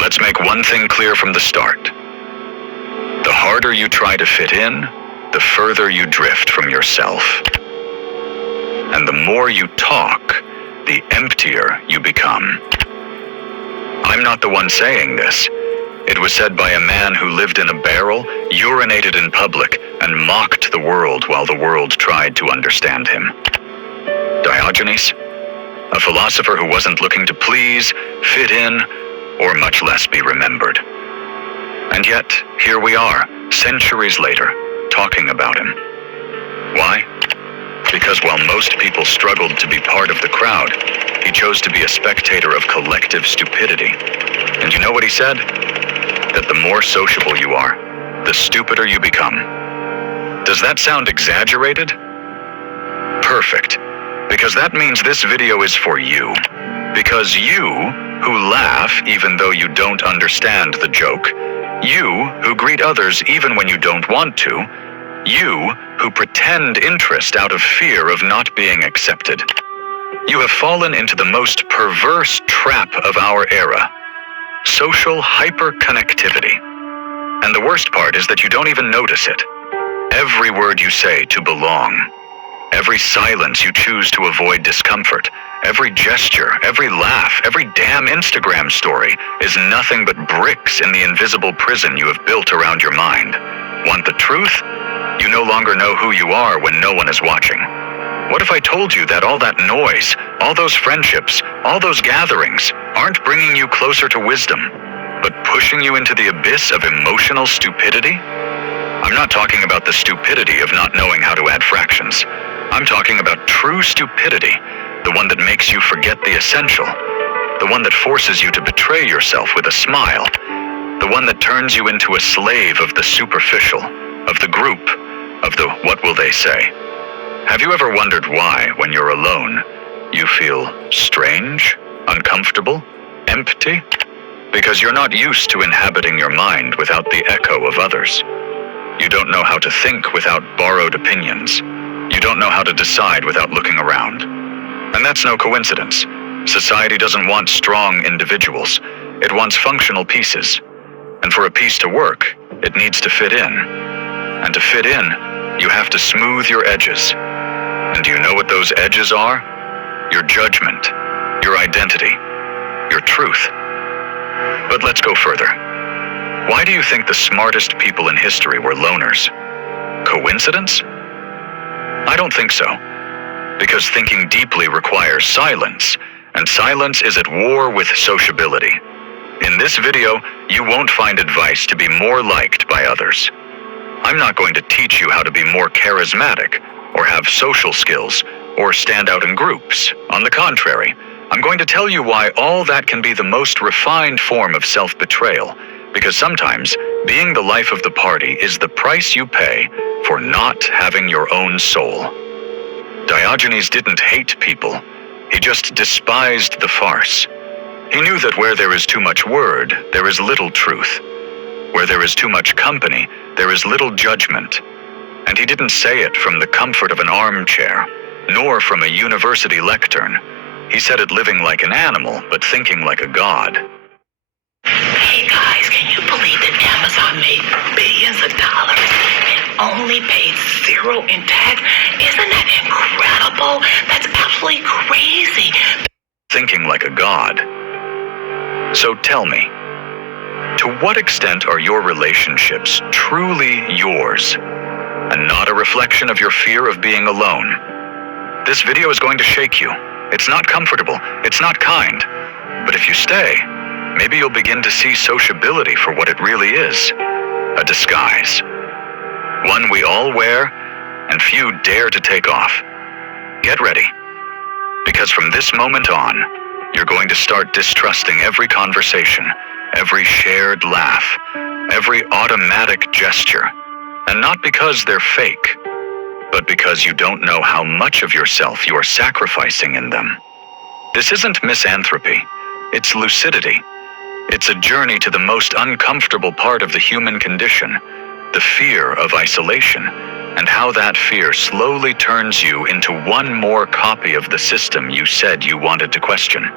Let's make one thing clear from the start. The harder you try to fit in, the further you drift from yourself. And the more you talk, the emptier you become. I'm not the one saying this. It was said by a man who lived in a barrel, urinated in public, and mocked the world while the world tried to understand him. Diogenes, a philosopher who wasn't looking to please, fit in, or much less be remembered. And yet, here we are, centuries later, talking about him. Why? Because while most people struggled to be part of the crowd, he chose to be a spectator of collective stupidity. And you know what he said? That the more sociable you are, the stupider you become. Does that sound exaggerated? Perfect. Because that means this video is for you. Because you, who laugh even though you don't understand the joke, you, who greet others even when you don't want to, you, who pretend interest out of fear of not being accepted. You have fallen into the most perverse trap of our era, social hyperconnectivity. And the worst part is that you don't even notice it. Every word you say to belong, every silence you choose to avoid discomfort, every gesture, every laugh, every damn Instagram story is nothing but bricks in the invisible prison you have built around your mind. Want the truth? You no longer know who you are when no one is watching. What if I told you that all that noise, all those friendships, all those gatherings aren't bringing you closer to wisdom, but pushing you into the abyss of emotional stupidity? I'm not talking about the stupidity of not knowing how to add fractions. I'm talking about true stupidity, the one that makes you forget the essential, the one that forces you to betray yourself with a smile, the one that turns you into a slave of the superficial, of the group, of the what will they say. Have you ever wondered why, when you're alone, you feel strange, uncomfortable, empty? Because you're not used to inhabiting your mind without the echo of others. You don't know how to think without borrowed opinions. You don't know how to decide without looking around. And that's no coincidence. Society doesn't want strong individuals. It wants functional pieces. And for a piece to work, it needs to fit in. And to fit in, you have to smooth your edges. And do you know what those edges are? Your judgment, your identity, your truth. But let's go further. Why do you think the smartest people in history were loners? Coincidence? I don't think so. Because thinking deeply requires silence, and silence is at war with sociability. In this video, you won't find advice to be more liked by others. I'm not going to teach you how to be more charismatic, or have social skills, or stand out in groups. On the contrary, I'm going to tell you why all that can be the most refined form of self-betrayal, because sometimes being the life of the party is the price you pay for not having your own soul. Diogenes didn't hate people, he just despised the farce. He knew that where there is too much word, there is little truth. Where there is too much company, there is little judgment. And he didn't say it from the comfort of an armchair, nor from a university lectern. He said it living like an animal, but thinking like a god. Hey guys, can you believe that Amazon made billions of dollars and only paid zero in tax? Isn't that incredible? That's absolutely crazy. Thinking like a god. So tell me, to what extent are your relationships truly yours, and not a reflection of your fear of being alone? This video is going to shake you. It's not comfortable, it's not kind. But if you stay, maybe you'll begin to see sociability for what it really is, a disguise. One we all wear, and few dare to take off. Get ready, because from this moment on, you're going to start distrusting every conversation, every shared laugh, every automatic gesture, and not because they're fake, but because you don't know how much of yourself you are sacrificing in them. This isn't misanthropy, it's lucidity. It's a journey to the most uncomfortable part of the human condition, the fear of isolation, and how that fear slowly turns you into one more copy of the system you said you wanted to question.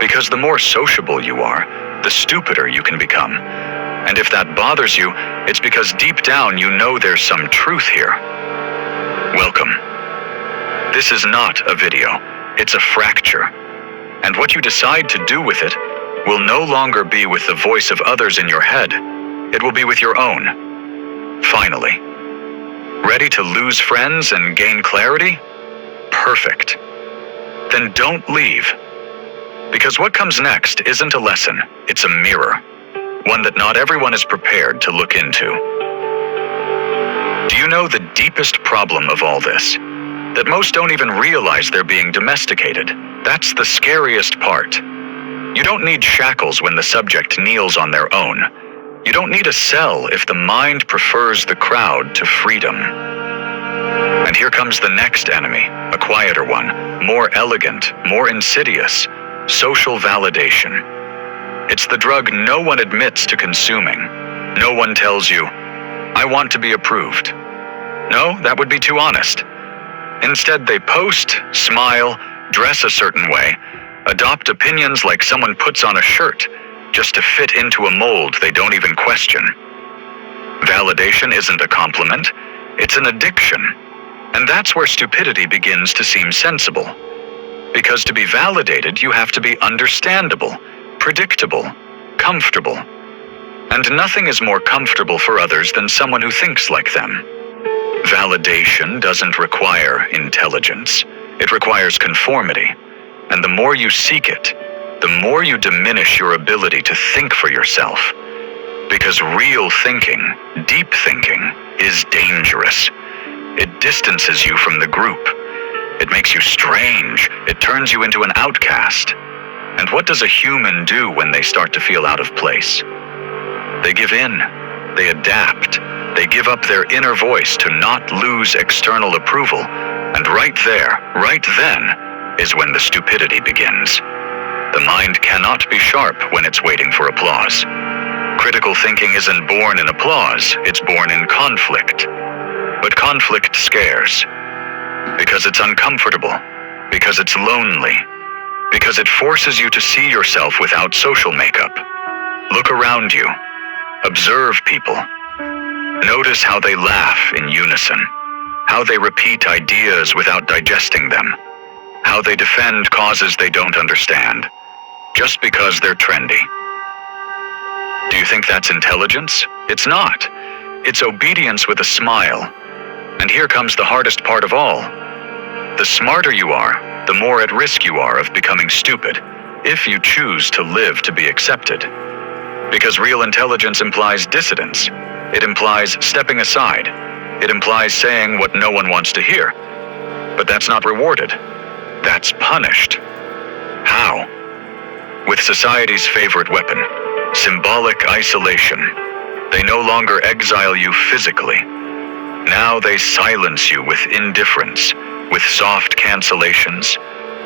Because the more sociable you are, the stupider you can become. And if that bothers you, it's because deep down you know there's some truth here. Welcome. This is not a video, it's a fracture. And what you decide to do with it will no longer be with the voice of others in your head. It will be with your own. Finally. Ready to lose friends and gain clarity? Perfect. Then don't leave. Because what comes next isn't a lesson, it's a mirror. One that not everyone is prepared to look into. Do you know the deepest problem of all this? That most don't even realize they're being domesticated. That's the scariest part. You don't need shackles when the subject kneels on their own. You don't need a cell if the mind prefers the crowd to freedom. And here comes the next enemy, a quieter one, more elegant, more insidious, social validation. It's the drug no one admits to consuming. No one tells you, I want to be approved. No, that would be too honest. Instead, they post, smile, dress a certain way, adopt opinions like someone puts on a shirt, just to fit into a mold they don't even question. Validation isn't a compliment, it's an addiction. And that's where stupidity begins to seem sensible. Because to be validated, you have to be understandable, predictable, comfortable. And nothing is more comfortable for others than someone who thinks like them. Validation doesn't require intelligence. It requires conformity. And the more you seek it, the more you diminish your ability to think for yourself. Because real thinking, deep thinking, is dangerous. It distances you from the group. It makes you strange. It turns you into an outcast. And what does a human do when they start to feel out of place? They give in. They adapt. They give up their inner voice to not lose external approval. And right there, right then, is when the stupidity begins. The mind cannot be sharp when it's waiting for applause. Critical thinking isn't born in applause, it's born in conflict. But conflict scares. Because it's uncomfortable. Because it's lonely. Because it forces you to see yourself without social makeup. Look around you. Observe people. Notice how they laugh in unison. How they repeat ideas without digesting them. How they defend causes they don't understand. Just because they're trendy. Do you think that's intelligence? It's not. It's obedience with a smile. And here comes the hardest part of all. The smarter you are, the more at risk you are of becoming stupid, if you choose to live to be accepted. Because real intelligence implies dissidence. It implies stepping aside. It implies saying what no one wants to hear. But that's not rewarded. That's punished. How? With society's favorite weapon, symbolic isolation. They no longer exile you physically. Now they silence you with indifference, with soft cancellations,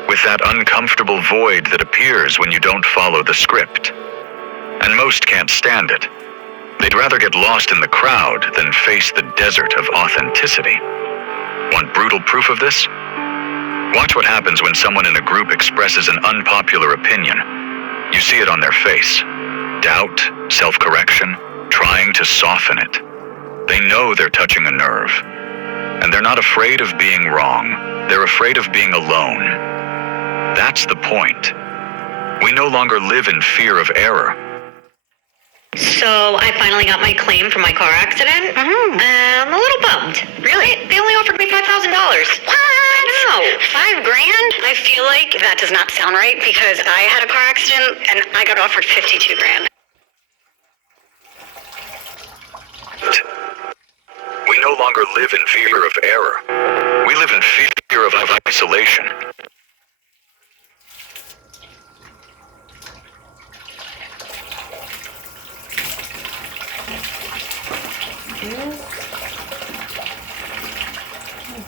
with that uncomfortable void that appears when you don't follow the script. And most can't stand it. They'd rather get lost in the crowd than face the desert of authenticity. Want brutal proof of this? Watch what happens when someone in a group expresses an unpopular opinion. You see it on their face. Doubt, self-correction, trying to soften it. They know they're touching a nerve. And they're not afraid of being wrong. They're afraid of being alone. That's the point. We no longer live in fear of error. So I finally got my claim for my car accident. I'm a little bummed. Really? They only offered me $5,000. What? I know. $5,000? I feel like that does not sound right because I had a car accident and I got offered $52,000. We no longer live in fear of error. We live in fear of isolation.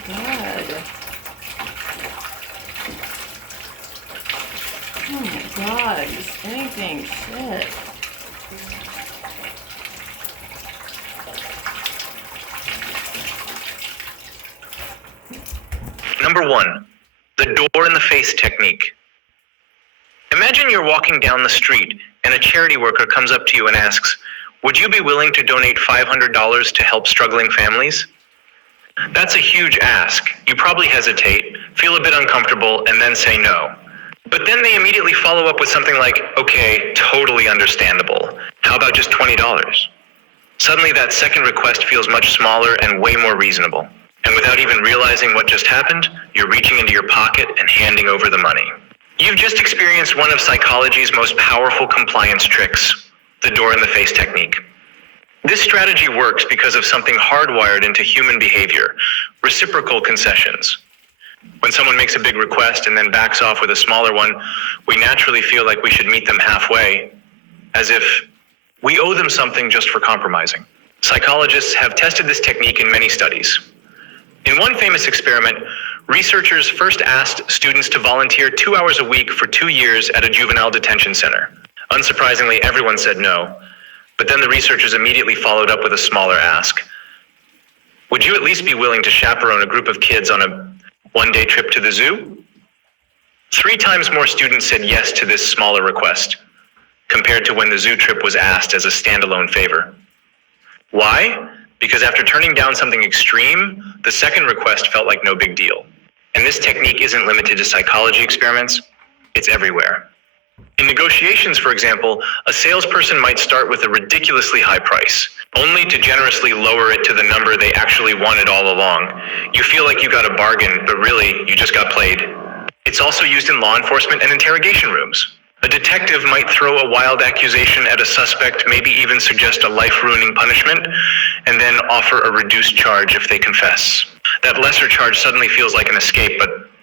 God. Oh my God, just anything, shit. Number 1, the door in the face technique. Imagine you're walking down the street and a charity worker comes up to you and asks, "Would you be willing to donate $500 to help struggling families?" That's a huge ask. You probably hesitate, feel a bit uncomfortable, and then say no. But then they immediately follow up with something like, "Okay, totally understandable. How about just $20? Suddenly that second request feels much smaller and way more reasonable. And without even realizing what just happened, you're reaching into your pocket and handing over the money. You've just experienced one of psychology's most powerful compliance tricks, the door in the face technique. This strategy works because of something hardwired into human behavior, reciprocal concessions. When someone makes a big request and then backs off with a smaller one, we naturally feel like we should meet them halfway, as if we owe them something just for compromising. Psychologists have tested this technique in many studies. In one famous experiment, researchers first asked students to volunteer 2 hours a week for 2 years at a juvenile detention center. Unsurprisingly, everyone said no, but then the researchers immediately followed up with a smaller ask. Would you at least be willing to chaperone a group of kids on a one-day trip to the zoo? 3 times more students said yes to this smaller request, compared to when the zoo trip was asked as a standalone favor. Why? Because after turning down something extreme, the second request felt like no big deal. And this technique isn't limited to psychology experiments, it's everywhere. In negotiations, for example, a salesperson might start with a ridiculously high price, only to generously lower it to the number they actually wanted all along. You feel like you got a bargain, but really, you just got played. It's also used in law enforcement and interrogation rooms. A detective might throw a wild accusation at a suspect, maybe even suggest a life-ruining punishment, and then offer a reduced charge if they confess. That lesser charge suddenly feels like an escape,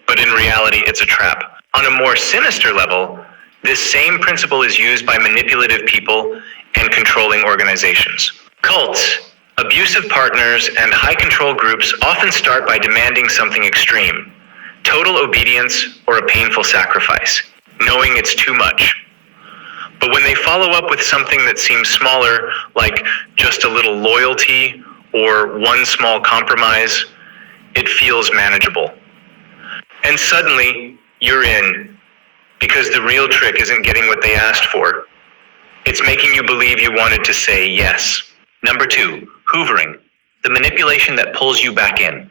but in reality, it's a trap. On a more sinister level, this same principle is used by manipulative people and controlling organizations. Cults, abusive partners, and high-control groups often start by demanding something extreme: total obedience or a painful sacrifice, knowing it's too much. But when they follow up with something that seems smaller, like just a little loyalty or one small compromise, it feels manageable. And suddenly, you're in, because the real trick isn't getting what they asked for. It's making you believe you wanted to say yes. Number 2, hoovering, the manipulation that pulls you back in.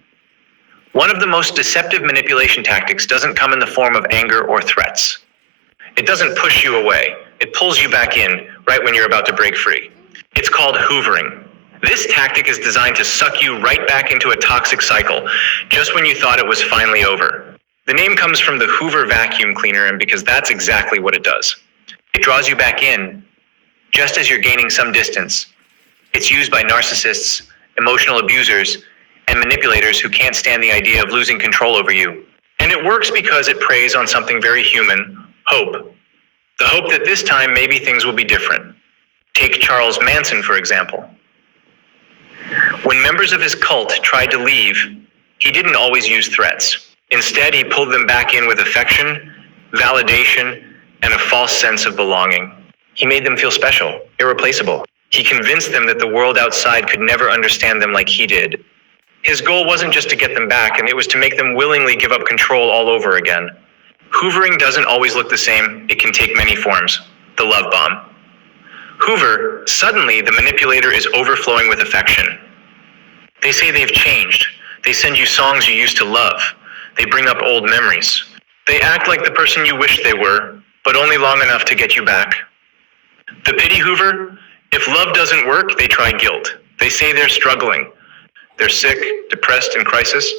One of the most deceptive manipulation tactics doesn't come in the form of anger or threats. It doesn't push you away. It pulls you back in right when you're about to break free. It's called hoovering. This tactic is designed to suck you right back into a toxic cycle, just when you thought it was finally over. The name comes from the Hoover vacuum cleaner, and because that's exactly what it does. It draws you back in, just as you're gaining some distance. It's used by narcissists, emotional abusers, and manipulators who can't stand the idea of losing control over you. And it works because it preys on something very human: hope. The hope that this time maybe things will be different. Take Charles Manson, for example. When members of his cult tried to leave, he didn't always use threats. Instead, he pulled them back in with affection, validation, and a false sense of belonging. He made them feel special, irreplaceable. He convinced them that the world outside could never understand them like he did. His goal wasn't just to get them back, and it was to make them willingly give up control all over again. Hoovering doesn't always look the same. It can take many forms. The love bomb. Hoover, suddenly the manipulator is overflowing with affection. They say they've changed. They send you songs you used to love. They bring up old memories. They act like the person you wished they were, but only long enough to get you back. The pity Hoover? If love doesn't work, they try guilt. They say they're struggling. They're sick, depressed, in crisis.